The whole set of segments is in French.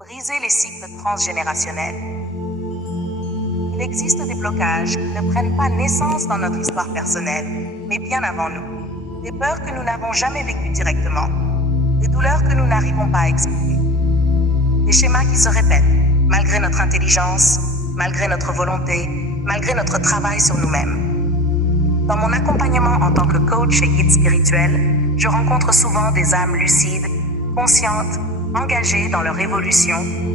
Briser les cycles transgénérationnels. Il existe des blocages qui ne prennent pas naissance dans notre histoire personnelle, mais bien avant nous. Des peurs que nous n'avons jamais vécues directement. Des douleurs que nous n'arrivons pas à expliquer. Des schémas qui se répètent, malgré notre intelligence, malgré notre volonté, malgré notre travail sur nous-mêmes. Dans mon accompagnement en tant que coach et guide spirituel, je rencontre souvent des âmes lucides, conscientes, engagées dans leur évolution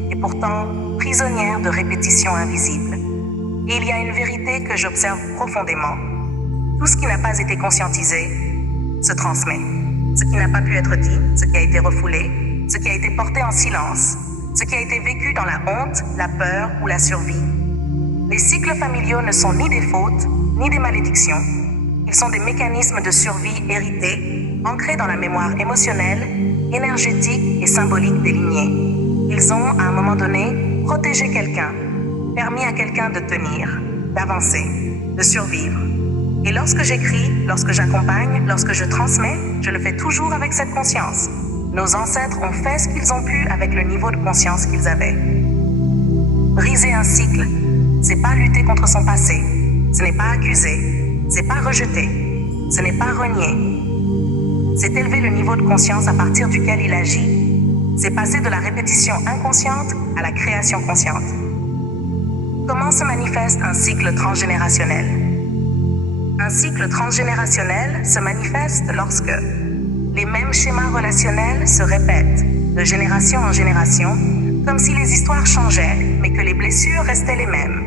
et pourtant prisonnières de répétitions invisibles. Et il y a une vérité que j'observe profondément. Tout ce qui n'a pas été conscientisé se transmet. Ce qui n'a pas pu être dit, ce qui a été refoulé, ce qui a été porté en silence, ce qui a été vécu dans la honte, la peur ou la survie. Les cycles familiaux ne sont ni des fautes, ni des malédictions. Ils sont des mécanismes de survie hérités, ancrés dans la mémoire émotionnelle, énergétique et symbolique des lignées. Ils ont, à un moment donné, protégé quelqu'un, permis à quelqu'un de tenir, d'avancer, de survivre. Et lorsque j'écris, lorsque j'accompagne, lorsque je transmets, je le fais toujours avec cette conscience. Nos ancêtres ont fait ce qu'ils ont pu avec le niveau de conscience qu'ils avaient. Briser un cycle, c'est pas lutter contre son passé, ce n'est pas accuser, c'est pas rejeter, ce n'est pas renier. C'est élever le niveau de conscience à partir duquel il agit. C'est passer de la répétition inconsciente à la création consciente. Comment se manifeste un cycle transgénérationnel? Un cycle transgénérationnel se manifeste lorsque les mêmes schémas relationnels se répètent de génération en génération, comme si les histoires changeaient, mais que les blessures restaient les mêmes.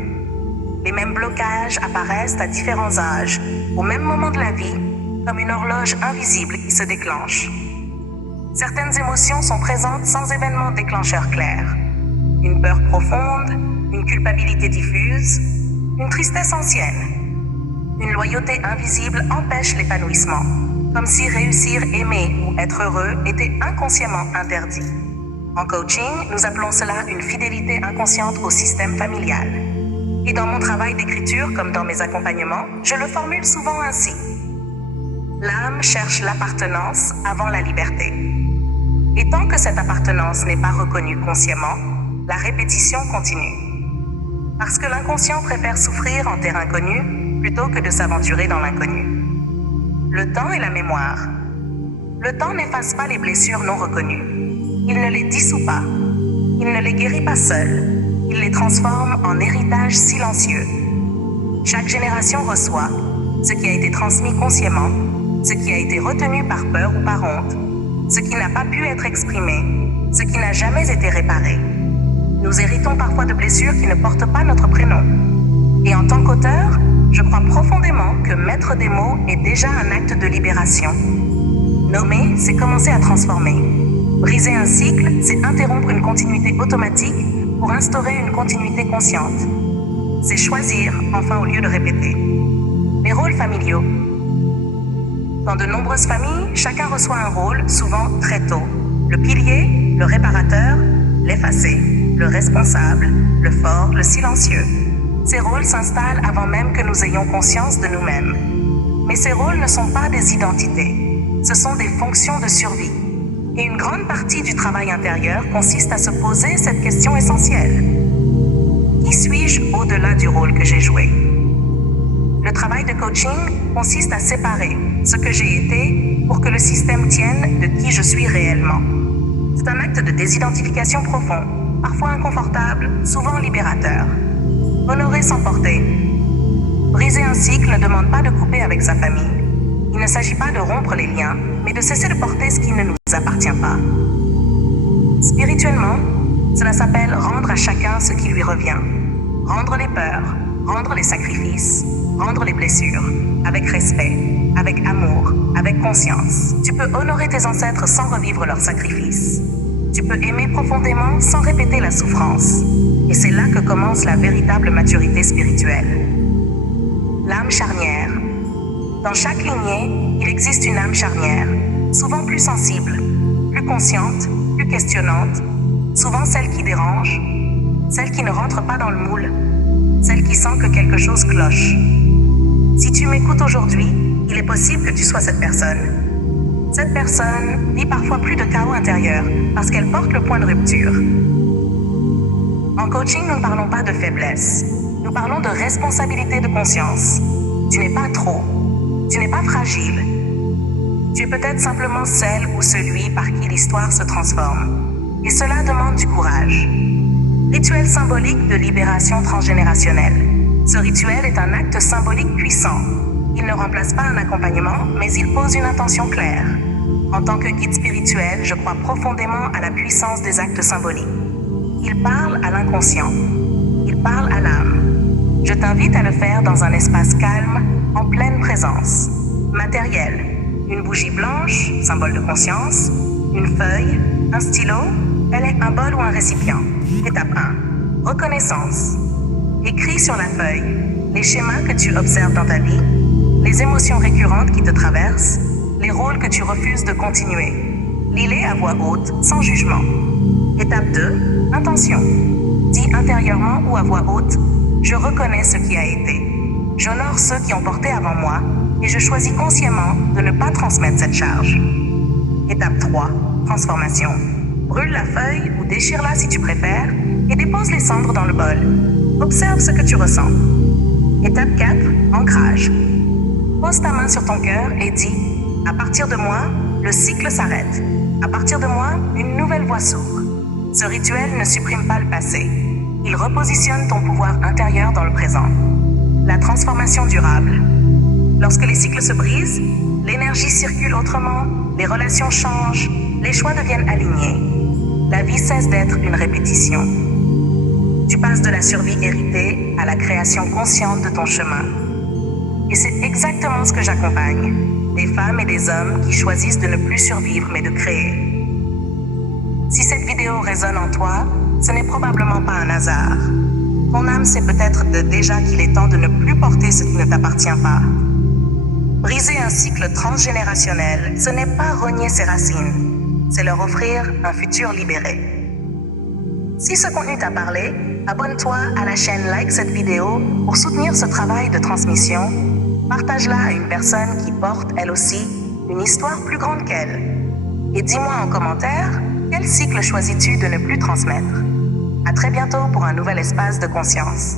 Les mêmes blocages apparaissent à différents âges, au même moment de la vie, comme une horloge invisible qui se déclenche. Certaines émotions sont présentes sans événement déclencheur clair. Une peur profonde, une culpabilité diffuse, une tristesse ancienne. Une loyauté invisible empêche l'épanouissement, comme si réussir, aimer ou être heureux était inconsciemment interdit. En coaching, nous appelons cela une fidélité inconsciente au système familial. Et dans mon travail d'écriture, comme dans mes accompagnements, je le formule souvent ainsi. L'âme cherche l'appartenance avant la liberté. Et tant que cette appartenance n'est pas reconnue consciemment, la répétition continue. Parce que l'inconscient préfère souffrir en terre inconnue plutôt que de s'aventurer dans l'inconnu. Le temps et la mémoire. Le temps n'efface pas les blessures non reconnues. Il ne les dissout pas. Il ne les guérit pas seul. Il les transforme en héritage silencieux. Chaque génération reçoit ce qui a été transmis consciemment, ce qui a été retenu par peur ou par honte, ce qui n'a pas pu être exprimé, ce qui n'a jamais été réparé. Nous héritons parfois de blessures qui ne portent pas notre prénom. Et en tant qu'auteur, je crois profondément que mettre des mots est déjà un acte de libération. Nommer, c'est commencer à transformer. Briser un cycle, c'est interrompre une continuité automatique pour instaurer une continuité consciente. C'est choisir, enfin au lieu de répéter. Les rôles familiaux. Dans de nombreuses familles, chacun reçoit un rôle, souvent très tôt. Le pilier, le réparateur, l'effacé, le responsable, le fort, le silencieux. Ces rôles s'installent avant même que nous ayons conscience de nous-mêmes. Mais ces rôles ne sont pas des identités. Ce sont des fonctions de survie. Et une grande partie du travail intérieur consiste à se poser cette question essentielle. Qui suis-je au-delà du rôle que j'ai joué? Le travail de coaching consiste à séparer ce que j'ai été pour que le système tienne de qui je suis réellement. C'est un acte de désidentification profond, parfois inconfortable, souvent libérateur. Honorer sans porter. Briser un cycle ne demande pas de couper avec sa famille. Il ne s'agit pas de rompre les liens, mais de cesser de porter ce qui ne nous appartient pas. Spirituellement, cela s'appelle rendre à chacun ce qui lui revient. Rendre les peurs, rendre les sacrifices, rendre les blessures, avec respect, avec amour, avec conscience. Tu peux honorer tes ancêtres sans revivre leurs sacrifices. Tu peux aimer profondément sans répéter la souffrance. Et c'est là que commence la véritable maturité spirituelle. L'âme charnière. Dans chaque lignée, il existe une âme charnière, souvent plus sensible, plus consciente, plus questionnante, souvent celle qui dérange, celle qui ne rentre pas dans le moule, celle qui sent que quelque chose cloche. Si tu m'écoutes aujourd'hui, il est possible que tu sois cette personne. Cette personne vit parfois plus de chaos intérieur parce qu'elle porte le point de rupture. En coaching, nous ne parlons pas de faiblesse. Nous parlons de responsabilité de conscience. Tu n'es pas trop. Tu n'es pas fragile. Tu es peut-être simplement celle ou celui par qui l'histoire se transforme. Et cela demande du courage. Rituel symbolique de libération transgénérationnelle. Ce rituel est un acte symbolique puissant. Il ne remplace pas un accompagnement, mais il pose une intention claire. En tant que guide spirituel, je crois profondément à la puissance des actes symboliques. Il parle à l'inconscient. Il parle à l'âme. Je t'invite à le faire dans un espace calme, en pleine présence. Matériel. Une bougie blanche, symbole de conscience. Une feuille, un stylo, un bol ou un récipient. Étape 1. Reconnaissance. Écris sur la feuille les schémas que tu observes dans ta vie, les émotions récurrentes qui te traversent, les rôles que tu refuses de continuer. Lis-les à voix haute, sans jugement. Étape 2. Intention. Dis intérieurement ou à voix haute, je reconnais ce qui a été. J'honore ceux qui ont porté avant moi et je choisis consciemment de ne pas transmettre cette charge. Étape 3. Transformation. Brûle la feuille ou déchire-la si tu préfères et dépose les cendres dans le bol. Observe ce que tu ressens. Étape 4. Ancrage. Pose ta main sur ton cœur et dis « À partir de moi, le cycle s'arrête. À partir de moi, une nouvelle voix s'ouvre. » Ce rituel ne supprime pas le passé. Il repositionne ton pouvoir intérieur dans le présent. La transformation durable. Lorsque les cycles se brisent, l'énergie circule autrement, les relations changent, les choix deviennent alignés. La vie cesse d'être une répétition. Tu passes de la survie héritée à la création consciente de ton chemin. Et c'est exactement ce que j'accompagne. Des femmes et des hommes qui choisissent de ne plus survivre mais de créer. Si cette vidéo résonne en toi, ce n'est probablement pas un hasard. Ton âme sait peut-être déjà qu'il est temps de ne plus porter ce qui ne t'appartient pas. Briser un cycle transgénérationnel, ce n'est pas renier ses racines, c'est leur offrir un futur libéré. Si ce contenu t'a parlé, abonne-toi à la chaîne, like cette vidéo pour soutenir ce travail de transmission. Partage-la à une personne qui porte, elle aussi, une histoire plus grande qu'elle. Et dis-moi en commentaire, quel cycle choisis-tu de ne plus transmettre? À très bientôt pour un nouvel espace de conscience.